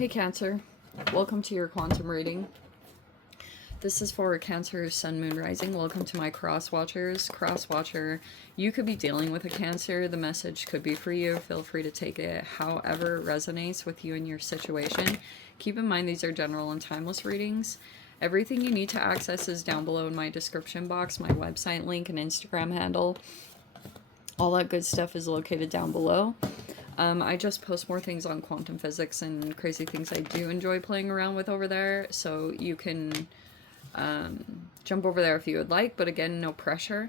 Hey Cancer, welcome to your quantum reading. This is for Cancer, Sun, Moon, Rising. Welcome to my cross watchers. Cross watcher, you could be dealing with a Cancer. The message could be for you. Feel free to take it however it resonates with you and your situation. Keep in mind these are general and timeless readings. Everything you need to access is down below in my description box. My website link and Instagram handle. All that good stuff is located down below. I just post more things on quantum physics and crazy things I do enjoy playing around with over there, so you can jump over there if you would like, but again, no pressure.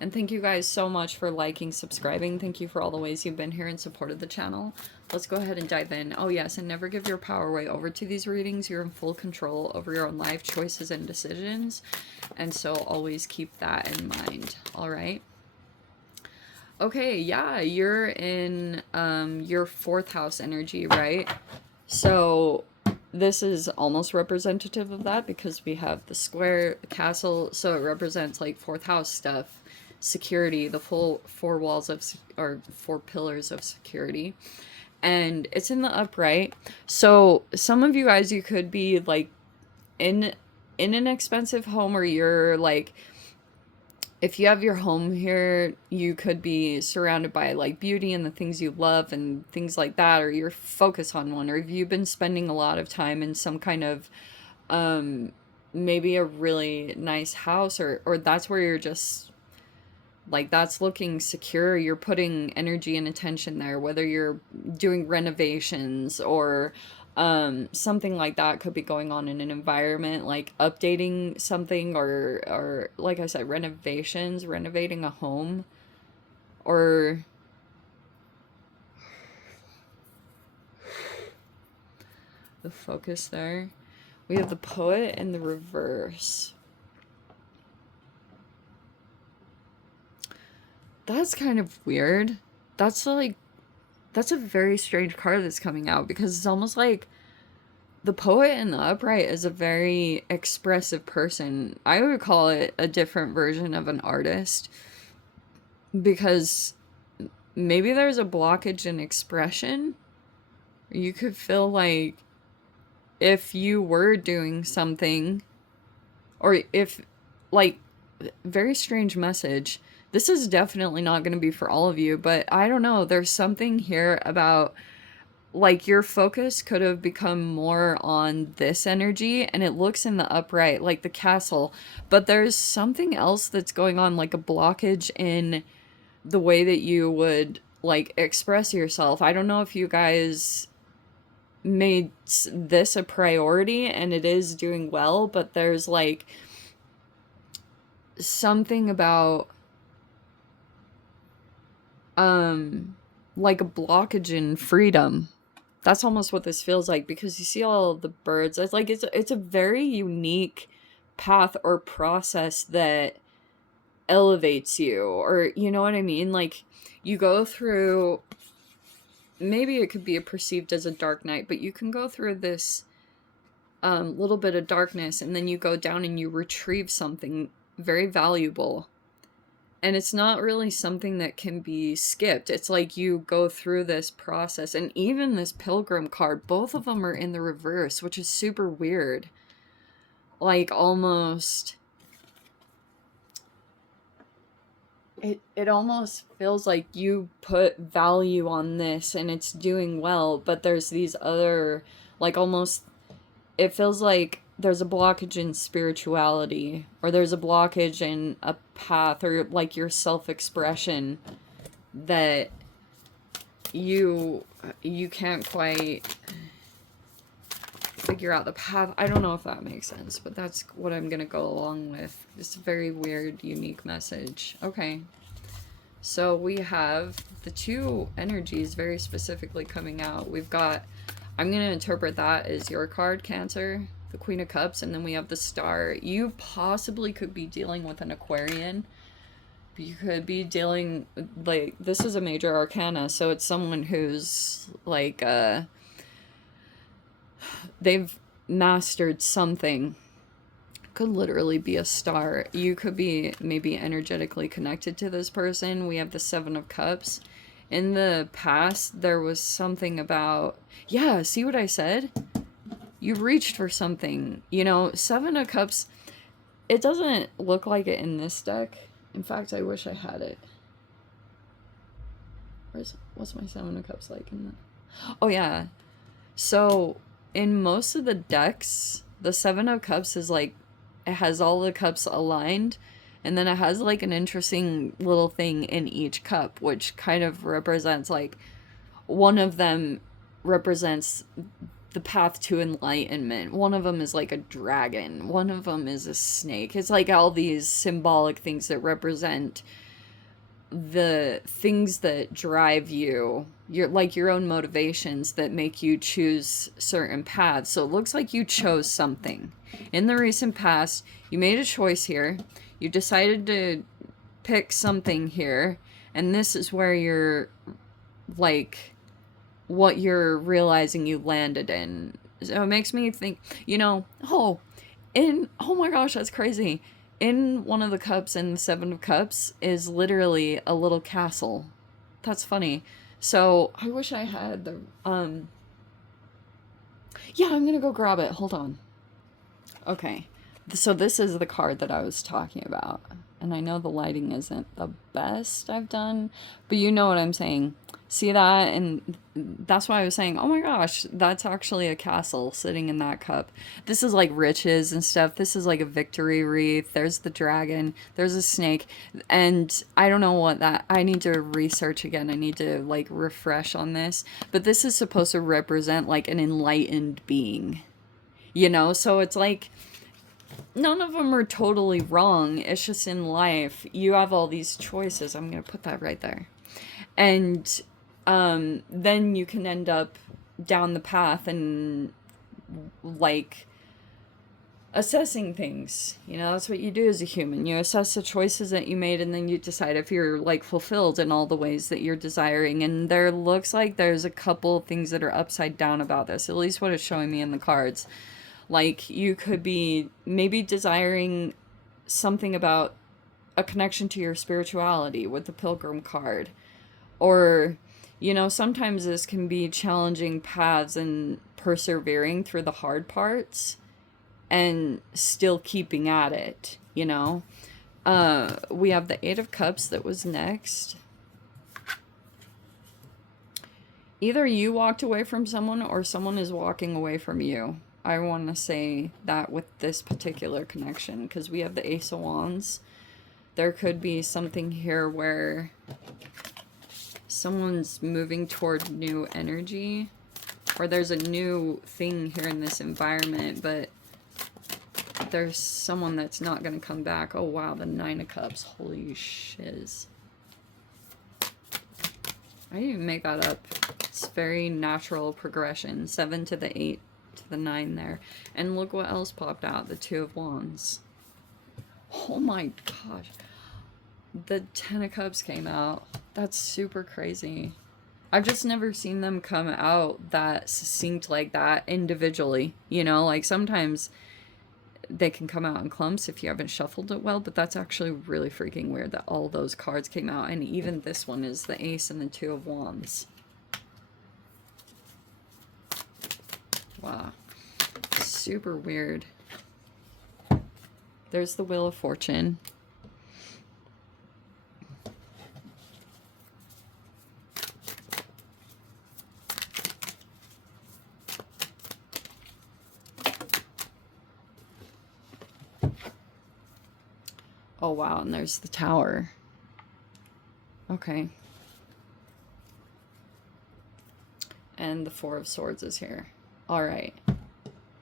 And thank you guys so much for liking, subscribing. Thank you for all the ways you've been here and supported the channel. Let's go ahead and dive in. Oh yes, and never give your power away over to these readings. You're in full control over your own life choices and decisions, and so always keep that in mind. All right. Okay, yeah, you're in your 4th house energy, right? So this is almost representative of that because we have the square, the castle, so it represents like 4th house stuff, security, the full 4 walls of, or 4 pillars of security. And it's in the upright. So some of you guys, you could be like in an expensive home, or you're like, if you have your home here, you could be surrounded by like beauty and the things you love and things like that, or you're focused on one, or if you've been spending a lot of time in some kind of maybe a really nice house, or that's where you're just like, that's looking secure, you're putting energy and attention there, whether you're doing renovations or something like that could be going on in an environment, like updating something, or like I said, renovating a home, or the focus there. We have the poet in the reverse. That's kind of weird. That's a very strange card that's coming out, because it's almost like the poet in the upright is a very expressive person. I would call it a different version of an artist, because maybe there's a blockage in expression. You could feel like if you were doing something, or if, like, very strange message. This is definitely not going to be for all of you, but I don't know. There's something here about, like, your focus could have become more on this energy, and it looks in the upright, like the castle, but there's something else that's going on, like a blockage in the way that you would, like, express yourself. I don't know if you guys made this a priority, and it is doing well, but there's, like, something about like a blockage in freedom. That's almost what this feels like, because you see all the birds. It's like, it's a very unique path or process that elevates you, or you know what I mean? Like, you go through, maybe it could be perceived as a dark night, but you can go through this little bit of darkness, and then you go down and you retrieve something very valuable. And it's not really something that can be skipped. It's like you go through this process. And even this Pilgrim card, both of them are in the reverse, which is super weird. Like, almost, it almost feels like you put value on this and it's doing well, but there's these other, like, almost, it feels like there's a blockage in spirituality, or there's a blockage in a path, or like your self-expression, that you can't quite figure out the path. I don't know if that makes sense, but that's what I'm gonna go along with. It's a very weird, unique message. Okay, so we have the 2 energies very specifically coming out. We've got, I'm gonna interpret that as your card, Cancer, the Queen of Cups, and then we have the Star. You possibly could be dealing with an Aquarian. You could be dealing, like, this is a major arcana, so it's someone who's like they've mastered something. Could literally be a star. You could be maybe energetically connected to this person. We have the 7 of Cups. In the past, there was something about, yeah, see what I said? you reached for something. You know, Seven of Cups, it doesn't look like it in this deck. In fact, I wish I had it. What's my Seven of Cups like in that? Oh, yeah. So, in most of the decks, the Seven of Cups is like, it has all the cups aligned, and then it has like an interesting little thing in each cup, which kind of represents like, one of them represents the path to enlightenment. One of them is like a dragon. One of them is a snake. It's like all these symbolic things that represent the things that drive you, your own motivations that make you choose certain paths. So it looks like you chose something in the recent past. You made a choice here. You decided to pick something here, and this is where you're like, what you're realizing you landed in. So it makes me think, you know, oh my gosh, that's crazy. In one of the cups in the Seven of Cups is literally a little castle. That's funny. So I wish I had the, yeah, I'm gonna go grab it. Hold on. Okay. So this is the card that I was talking about. And I know the lighting isn't the best I've done, but you know what I'm saying. See that? And that's why I was saying, oh my gosh, that's actually a castle sitting in that cup. This is like riches and stuff. This is like a victory wreath. There's the dragon. There's a snake. And I don't know what that, I need to research again. I need to like refresh on this. But this is supposed to represent like an enlightened being. You know? So it's like, none of them are totally wrong. It's just in life, you have all these choices. I'm going to put that right there. And then you can end up down the path and like assessing things. You know, that's what you do as a human. You assess the choices that you made, and then you decide if you're like fulfilled in all the ways that you're desiring. And there looks like there's a couple things that are upside down about this, at least what it's showing me in the cards. Like, you could be maybe desiring something about a connection to your spirituality with the Pilgrim card. Or, you know, sometimes this can be challenging paths and persevering through the hard parts and still keeping at it, you know? We have the Eight of Cups that was next. Either you walked away from someone or someone is walking away from you. I want to say that with this particular connection, because we have the Ace of Wands. There could be something here where someone's moving toward new energy, or there's a new thing here in this environment, but there's someone that's not going to come back. Oh wow, the Nine of Cups. Holy shiz. I didn't even make that up. It's very natural progression. 7 to the 8 to the 9 there. And look what else popped out. The Two of Wands. Oh my gosh. The Ten of Cups came out. That's super crazy. I've just never seen them come out that succinct like that individually. You know, like sometimes they can come out in clumps if you haven't shuffled it well, but that's actually really freaking weird that all those cards came out. And even this one is the Ace and the Two of Wands. Wow. Super weird. There's the Wheel of Fortune. Oh wow, and there's the Tower. Okay. And the Four of Swords is here. Alright.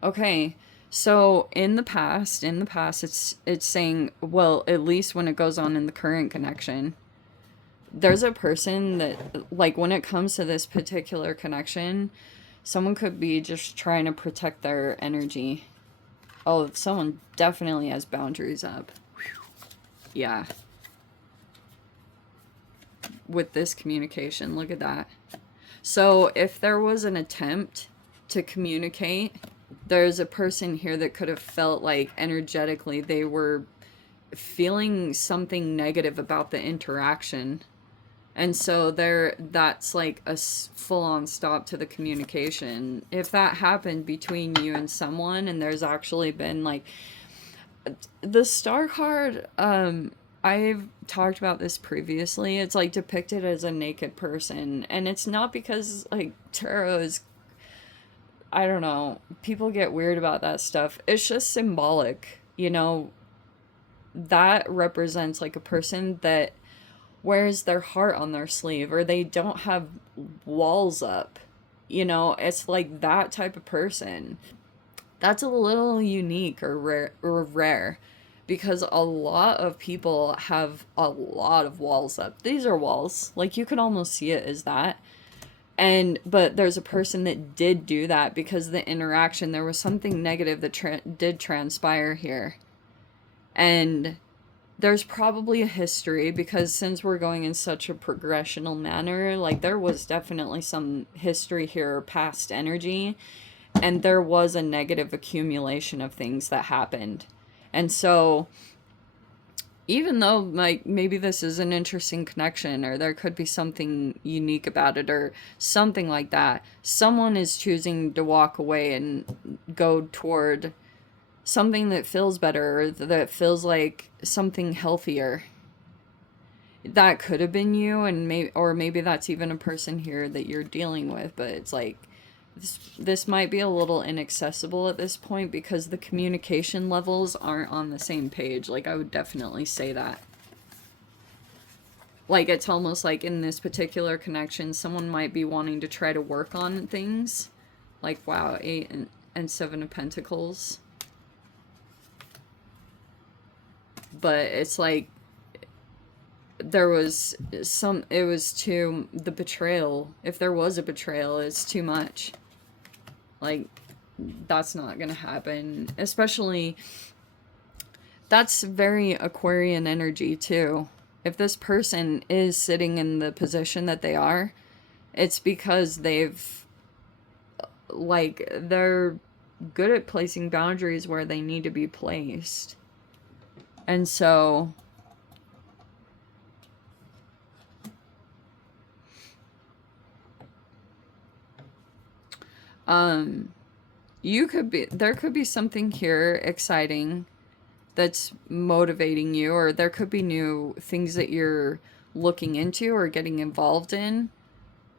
Okay. So in the past, it's saying, well, at least when it goes on in the current connection, there's a person that, like, when it comes to this particular connection, someone could be just trying to protect their energy. Oh, someone definitely has boundaries up. Yeah. With this communication, look at that. So if there was an attempt to communicate, there's a person here that could have felt like energetically they were feeling something negative about the interaction. And so that's like a full-on stop to the communication. If that happened between you and someone, and there's actually been like the star card, I've talked about this previously. It's like depicted as a naked person, and it's not because like tarot is, I don't know, people get weird about that stuff. It's just symbolic, you know. That represents like a person that wears their heart on their sleeve, or they don't have walls up. You know, it's like that type of person. That's a little unique or rare because a lot of people have a lot of walls up. These are walls. Like you could almost see it as that. And but there's a person that did do that because the interaction, there was something negative that did transpire here. And there's probably a history because since we're going in such a progressional manner, like there was definitely some history here, past energy, and there was a negative accumulation of things that happened. And so even though like maybe this is an interesting connection or there could be something unique about it or something like that, someone is choosing to walk away and go toward something that feels better, or that feels like something healthier. That could have been you, and maybe that's even a person here that you're dealing with, but it's like this might be a little inaccessible at this point because the communication levels aren't on the same page. Like I would definitely say that. Like it's almost like in this particular connection, someone might be wanting to try to work on things. Like wow, 8 and 7 of Pentacles. But it's like there was it was too, the betrayal, if there was a betrayal, it's too much. Like that's not gonna happen, especially that's very Aquarian energy too. If this person is sitting in the position that they are, it's because they've like they're good at placing boundaries where they need to be placed. And so there could be something here exciting that's motivating you, or there could be new things that you're looking into or getting involved in.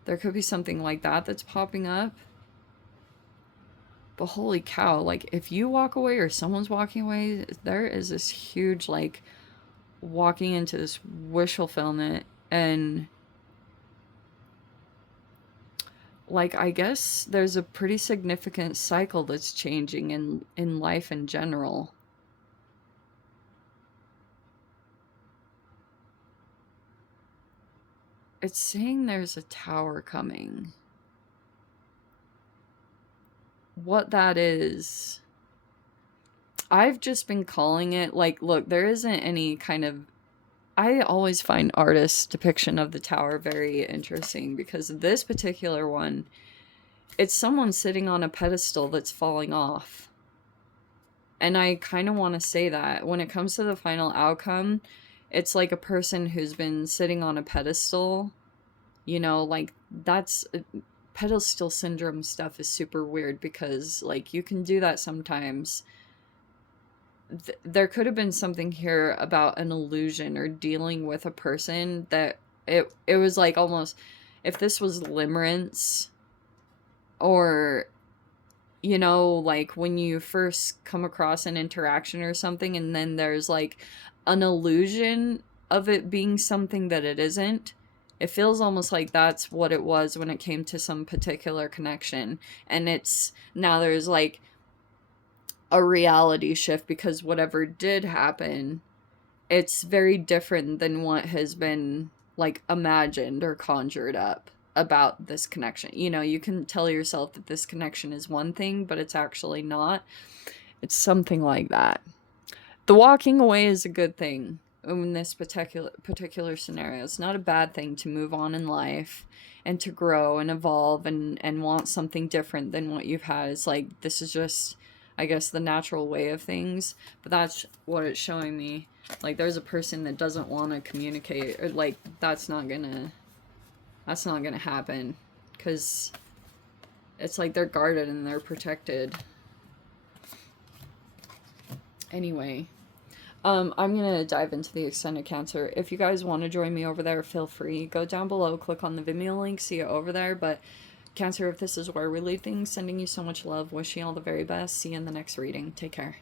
There could be something like that that's popping up. But holy cow, like if you walk away or someone's walking away, there is this huge like walking into this wish fulfillment, and like I guess there's a pretty significant cycle that's changing in life in general. It's saying there's a tower coming. What that is, I've just been calling it like, look, there isn't any kind of, I always find artists' depiction of the tower very interesting because this particular one, it's someone sitting on a pedestal that's falling off. And I kind of want to say that when it comes to the final outcome, it's like a person who's been sitting on a pedestal, you know, like that's pedestal syndrome stuff is super weird because like you can do that sometimes. There could have been something here about an illusion or dealing with a person that it was like almost, if this was limerence, or you know, like when you first come across an interaction or something and then there's like an illusion of it being something that it isn't. It feels almost like that's what it was when it came to some particular connection. And it's now there's like a reality shift because whatever did happen, it's very different than what has been like imagined or conjured up about this connection. You know, you can tell yourself that this connection is one thing, but it's actually not. It's something like that. The walking away is a good thing in this particular scenario. It's not a bad thing to move on in life and to grow and evolve and want something different than what you've had. It's like, this is just, I guess, the natural way of things. But that's what it's showing me. Like, there's a person that doesn't want to communicate, or like, that's not gonna That's not gonna happen. Because it's like they're guarded and they're protected. Anyway. I'm going to dive into the extended Cancer. If you guys want to join me over there, feel free. Go down below, click on the Vimeo link, see it over there. But Cancer, if this is where we leave things, sending you so much love. Wishing you all the very best. See you in the next reading. Take care.